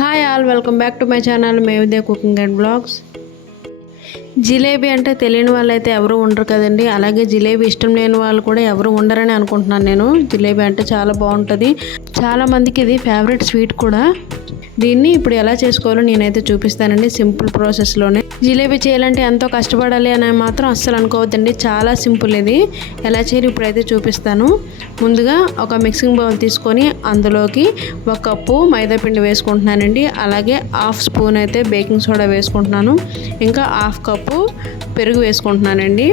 Hi all welcome back to my channel మేవిదే cooking and blogs jalebi అంటే తెలియని వాళ్ళైతే ఎవరూ ఎవరు ఉండరు కదండి. అలాగే జిలేబీ ఇష్టం లేని వాళ్ళు కూడా ఎవరు ఉండరని అనుకుంటున్నాను నేను. జిలేబీ అంటే చాలా బాగుంటుంది. చాలా మందికి ఇది ఫేవరెట్ స్వీట్ కూడా. దీన్ని ఇప్పుడు ఎలా చేసుకోవాలో నేనైతే చూపిస్తానండి సింపుల్ ప్రాసెస్లోనే. జిలేబీ చేయాలంటే ఎంతో కష్టపడాలి అని మాత్రం అస్సలు అనుకోవద్దండి. చాలా సింపుల్ ఇది. ఎలా చేయాలి ఇప్పుడైతే చూపిస్తాను. ముందుగా ఒక మిక్సింగ్ బౌల్ తీసుకొని అందులోకి ఒక కప్పు మైదాపిండి వేసుకుంటున్నానండి. అలాగే హాఫ్ స్పూన్ అయితే బేకింగ్ సోడా వేసుకుంటున్నాను. ఇంకా హాఫ్ కప్పు పెరుగు వేసుకుంటున్నానండి.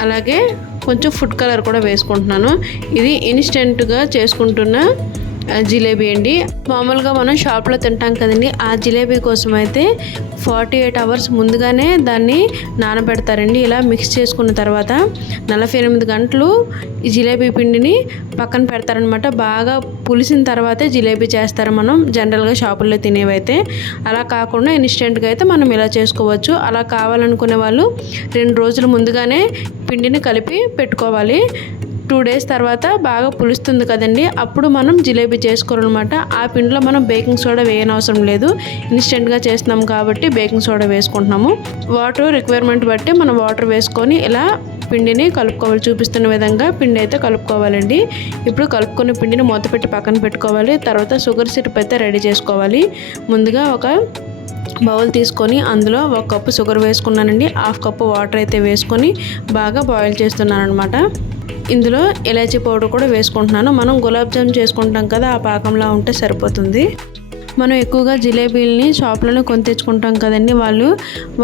అలాగే కొంచెం ఫుడ్ కలర్ కూడా వేసుకుంటున్నాను. ఇది ఇన్స్టెంట్గా చేసుకుంటున్న జిలేబీ అండి. మామూలుగా మనం షాప్లో తింటాం కదండి. ఆ జిలేబీ కోసం అయితే ఫార్టీ ఎయిట్ అవర్స్ ముందుగానే దాన్ని నానబెడతారండి. ఇలా మిక్స్ చేసుకున్న తర్వాత నలభై ఎనిమిది గంటలు ఈ జిలేబీ పిండిని పక్కన పెడతారనమాట బాగా పులిసిన తర్వాతే జిలేబీ చేస్తారు మనం. జనరల్గా షాపుల్లో తినేవైతే. అలా కాకుండా ఇన్స్టెంట్గా అయితే మనం ఇలా చేసుకోవచ్చు. అలా కావాలనుకునే వాళ్ళు రెండు రోజులు ముందుగానే పిండిని కలిపి పెట్టుకోవాలి. టూ డేస్ తర్వాత బాగా పులుస్తుంది కదండి. అప్పుడు మనం జిలేబీ చేసుకోవాలన్నమాట. ఆ పిండిలో మనం బేకింగ్ సోడా వేయనవసరం లేదు. ఇన్స్టెంట్గా చేస్తున్నాం కాబట్టి బేకింగ్ సోడా వేసుకుంటున్నాము. వాటర్ రిక్వైర్మెంట్ బట్టి మనం వాటర్ వేసుకొని ఇలా పిండిని కలుపుకోవాలి. చూపిస్తున్న విధంగా పిండి అయితే కలుపుకోవాలండి. ఇప్పుడు కలుపుకున్న పిండిని మూత పెట్టి పక్కన పెట్టుకోవాలి. తర్వాత షుగర్ సిరప్ అయితే రెడీ చేసుకోవాలి. ముందుగా ఒక బౌల్ తీసుకొని అందులో ఒక కప్పు షుగర్ వేసుకున్నానండి. హాఫ్ కప్పు వాటర్ అయితే వేసుకొని బాగా బాయిల్ చేస్తున్నాను అనమాట ఇందులో ఇలాచీ పౌడర్ కూడా వేసుకుంటున్నాను. మనం గులాబ్ జామ్ చేసుకుంటాం కదా ఆ పాకంలా ఉంటే సరిపోతుంది. మనం ఎక్కువగా జిలేబీలని షాప్లోనే కొని తెచ్చుకుంటాం కదండి. వాళ్ళు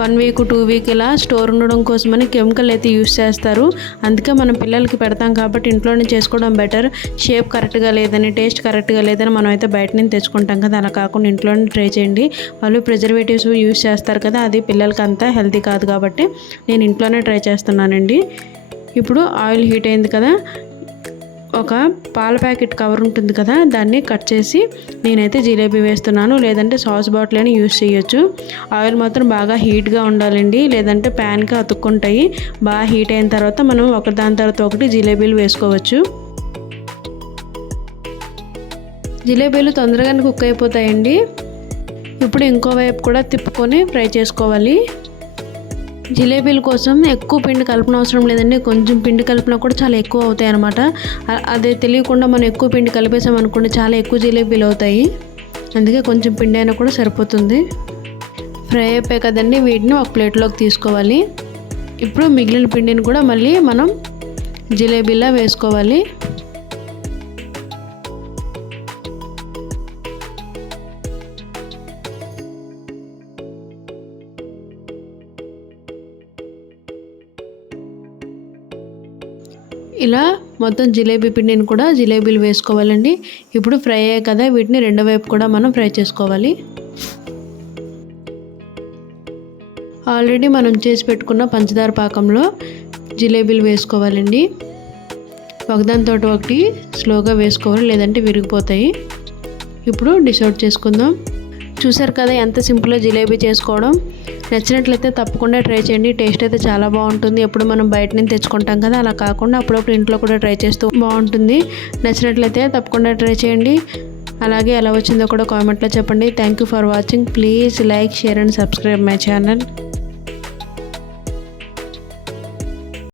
వన్ వీక్ టూ వీక్ ఇలా స్టోర్ ఉండడం కోసమని కెమికల్ అయితే యూస్ చేస్తారు. అందుకే మనం పిల్లలకి పెడతాం కాబట్టి ఇంట్లోనే చేసుకోవడం బెటర్. షేప్ కరెక్ట్గా లేదని టేస్ట్ కరెక్ట్గా లేదని మనం అయితే బయట నుంచి తెచ్చుకుంటాం కదా. అలా కాకుండా ఇంట్లోనే ట్రై చేయండి. వాళ్ళు ప్రిజర్వేటివ్స్ యూస్ చేస్తారు కదా. అది పిల్లలకి అంతా హెల్తీ కాదు కాబట్టి నేను ఇంట్లోనే ట్రై చేస్తున్నానండి. ఇప్పుడు ఆయిల్ హీట్ అయింది కదా. ఒక పాల ప్యాకెట్ కవర్ ఉంటుంది కదా దాన్ని కట్ చేసి నేనైతే జిలేబీ వేస్తున్నాను. లేదంటే సాస్ బాటిల్ అని యూస్ చేయొచ్చు. ఆయిల్ మాత్రం బాగా హీట్గా ఉండాలండి. లేదంటే ప్యాన్కి అతుక్కుంటాయి. బాగా హీట్ అయిన తర్వాత మనం ఒక దాని తర్వాత ఒకటి జిలేబీలు వేసుకోవచ్చు. జిలేబీలు తొందరగానే కుక్ అయిపోతాయండి. ఇప్పుడు ఇంకో వైపు కూడా తిప్పుకొని ఫ్రై చేసుకోవాలి. జిలేబీల కోసం ఎక్కువ పిండి కలపన అవసరం లేదండి. కొంచెం పిండి కలిపినా కూడా చాలా ఎక్కువ అవుతాయి అనమాట అదే తెలియకుండా మనం ఎక్కువ పిండి కలిపేసాం అనుకోండి చాలా ఎక్కువ జిలేబీలు అవుతాయి. అందుకే కొంచెం పిండి అయినా కూడా సరిపోతుంది. ఫ్రై అయిపోయాయి కదండి వీటిని ఒక ప్లేట్లోకి తీసుకోవాలి. ఇప్పుడు మిగిలిన పిండిని కూడా మళ్ళీ మనం జిలేబీలా వేసుకోవాలి. ఇలా మొత్తం జిలేబీ పిండిని కూడా జిలేబీలు వేసుకోవాలండి. ఇప్పుడు ఫ్రై అయ్యాయి కదా వీటిని రెండో వైపు కూడా మనం ఫ్రై చేసుకోవాలి. ఆల్రెడీ మనం చేసి పెట్టుకున్న పంచదార పాకంలో జిలేబీలు వేసుకోవాలండి. ఒకదానితో ఒకటి స్లోగా వేసుకోవాలి లేదంటే విరిగిపోతాయి. ఇప్పుడు డిసౌట్ చేసుకుందాం. చూసారు కదా ఎంత సింపుల్గా జిలేబీ చేసుకోవడం. నచ్చినట్లయితే తప్పకుండా ట్రై చేయండి. టేస్ట్ అయితే చాలా బాగుంటుంది. ఎప్పుడు మనం బయట నుంచి తెచ్చుకుంటాం కదా అలా కాకుండా అప్పుడప్పుడు ఇంట్లో కూడా ట్రై చేస్తూ బాగుంటుంది. నచ్చినట్లయితే తప్పకుండా ట్రై చేయండి. అలాగే ఎలా వచ్చిందో కూడా కామెంట్లో చెప్పండి. Thank you for watching please like share and subscribe my channel